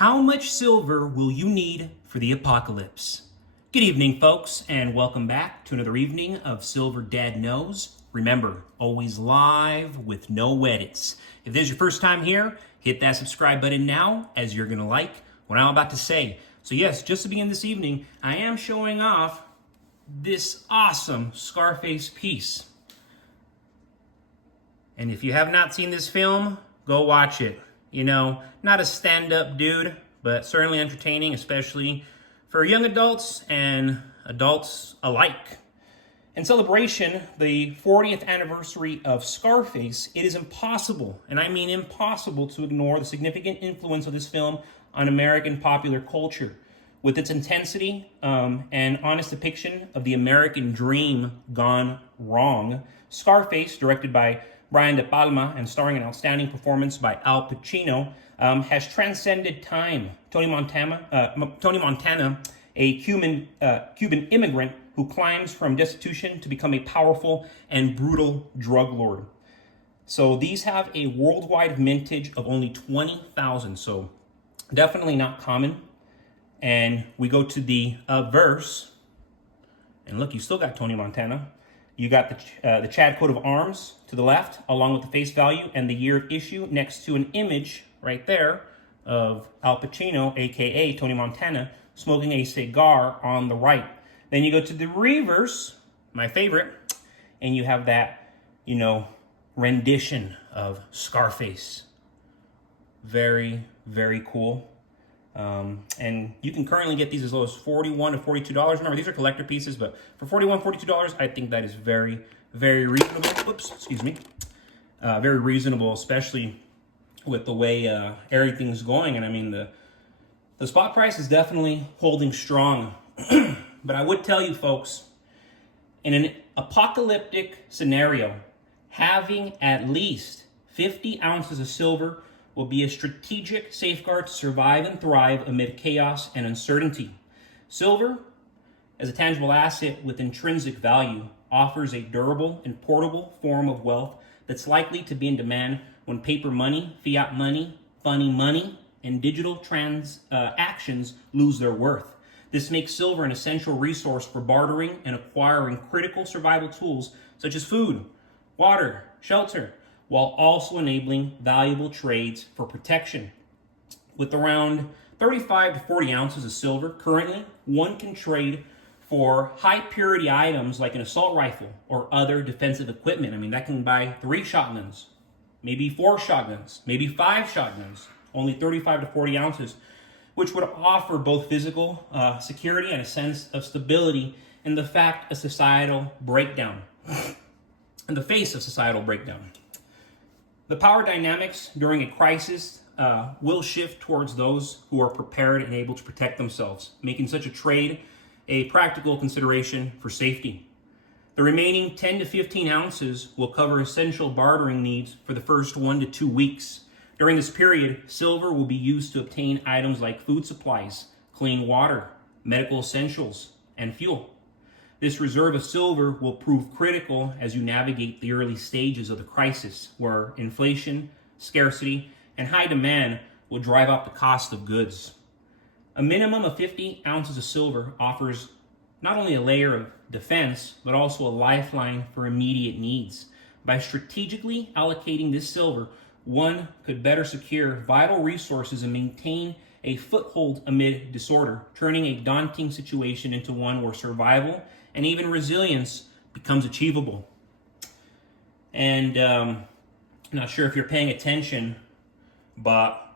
How much silver will you need for the apocalypse? Good evening, folks, and welcome back to another evening of Silver Dad Knows. Remember, always live with no edits. If this is your first time here, hit that subscribe button now, as you're going to like what I'm about to say. So yes, just to begin this evening, I am showing off this awesome Scarface piece. And if you have not seen this film, go watch it. You know, not a stand-up dude, but certainly entertaining, especially for young adults and adults alike. In celebration, the 40th anniversary of Scarface, it is impossible, and I mean impossible, to ignore the significant influence of this film on American popular culture. With its intensity and honest depiction of the American dream gone wrong, Scarface, directed by Brian De Palma and starring an outstanding performance by Al Pacino, has transcended time. Tony Montana, a Cuban immigrant who climbs from destitution to become a powerful and brutal drug lord. So these have a worldwide mintage of only 20,000, so definitely not common. And we go to the verse, and look, you still got Tony Montana. You got the Chad coat of arms to the left, along with the face value and the year of issue next to an image right there of Al Pacino, aka Tony Montana, smoking a cigar on the right. Then you go to the reverse, my favorite, and you have that, rendition of Scarface. Very, very cool. And you can currently get these as low as $41 to $42. Remember, these are collector pieces, but for $41, $42, I think that is very, very reasonable. Whoops, excuse me. Very reasonable, especially with the way everything's going. And I mean, the spot price is definitely holding strong. But I would tell you, folks, in an apocalyptic scenario, having at least 50 ounces of silver will be a strategic safeguard to survive and thrive amid chaos and uncertainty. Silver, as a tangible asset with intrinsic value, offers a durable and portable form of wealth that's likely to be in demand when paper money, fiat money, funny money, and digital transactions lose their worth. This makes silver an essential resource for bartering and acquiring critical survival tools such as food, water, shelter, while also enabling valuable trades for protection. With around 35 to 40 ounces of silver, currently, one can trade for high purity items like an assault rifle or other defensive equipment. I mean, that can buy 3 shotguns, maybe 4 shotguns, maybe 5 shotguns, only 35 to 40 ounces, which would offer both physical security and a sense of stability in the fact of societal breakdown, in the face of societal breakdown. The power dynamics during a crisis will shift towards those who are prepared and able to protect themselves, making such a trade a practical consideration for safety. The remaining 10 to 15 ounces will cover essential bartering needs for the first 1 to 2 weeks. During this period, silver will be used to obtain items like food supplies, clean water, medical essentials, and fuel. This reserve of silver will prove critical as you navigate the early stages of the crisis, where inflation, scarcity, and high demand will drive up the cost of goods. A minimum of 50 ounces of silver offers not only a layer of defense, but also a lifeline for immediate needs. By strategically allocating this silver, one could better secure vital resources and maintain a foothold amid disorder, turning a daunting situation into one where survival and even resilience becomes achievable. And I'm not sure if you're paying attention, but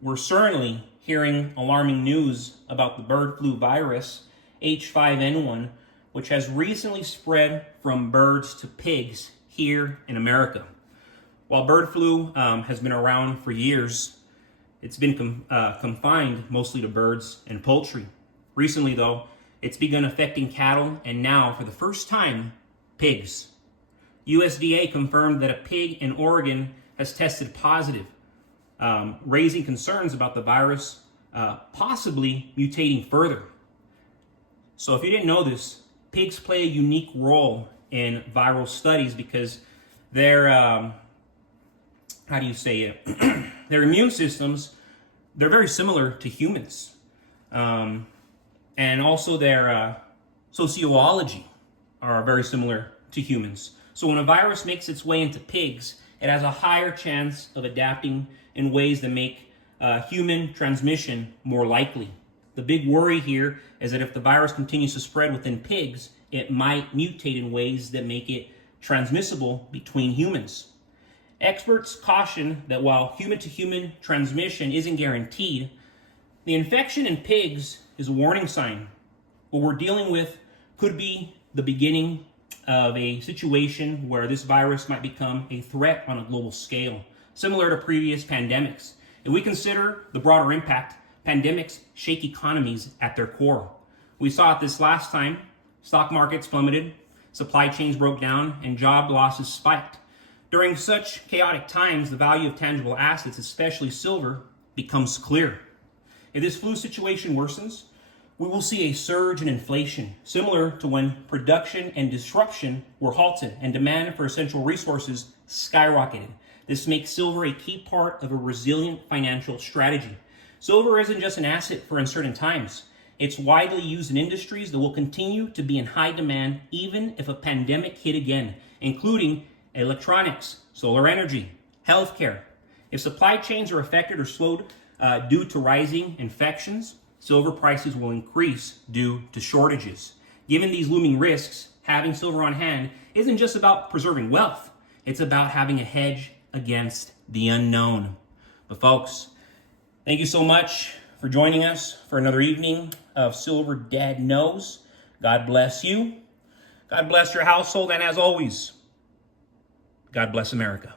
we're certainly hearing alarming news about the bird flu virus, H5N1, which has recently spread from birds to pigs here in America. While bird flu has been around for years, it's been confined mostly to birds and poultry. Recently, though, it's begun affecting cattle and now, for the first time, pigs. USDA confirmed that a pig in Oregon has tested positive, raising concerns about the virus possibly mutating further. So if you didn't know this, pigs play a unique role in viral studies because their, their immune systems they're very similar to humans. And also their sociology are very similar to humans. So when a virus makes its way into pigs, it has a higher chance of adapting in ways that make human transmission more likely. The big worry here is that if the virus continues to spread within pigs, it might mutate in ways that make it transmissible between humans. Experts caution that while human-to-human transmission isn't guaranteed, the infection in pigs is a warning sign. What we're dealing with could be the beginning of a situation where this virus might become a threat on a global scale, similar to previous pandemics. If we consider the broader impact, pandemics shake economies at their core. We saw it this last time. Stock markets plummeted, supply chains broke down, and job losses spiked. During such chaotic times, the value of tangible assets, especially silver, becomes clear. If this flu situation worsens, we will see a surge in inflation, similar to when production and disruption were halted and demand for essential resources skyrocketed. This makes silver a key part of a resilient financial strategy. Silver isn't just an asset for uncertain times. It's widely used in industries that will continue to be in high demand even if a pandemic hit again, including electronics, solar energy, healthcare. If supply chains are affected or slowed due to rising infections, silver prices will increase due to shortages. Given these looming risks, having silver on hand isn't just about preserving wealth, it's about having a hedge against the unknown. But folks, thank you so much for joining us for another evening of Silver Dad Knows. God bless you. God bless your household. And as always, God bless America.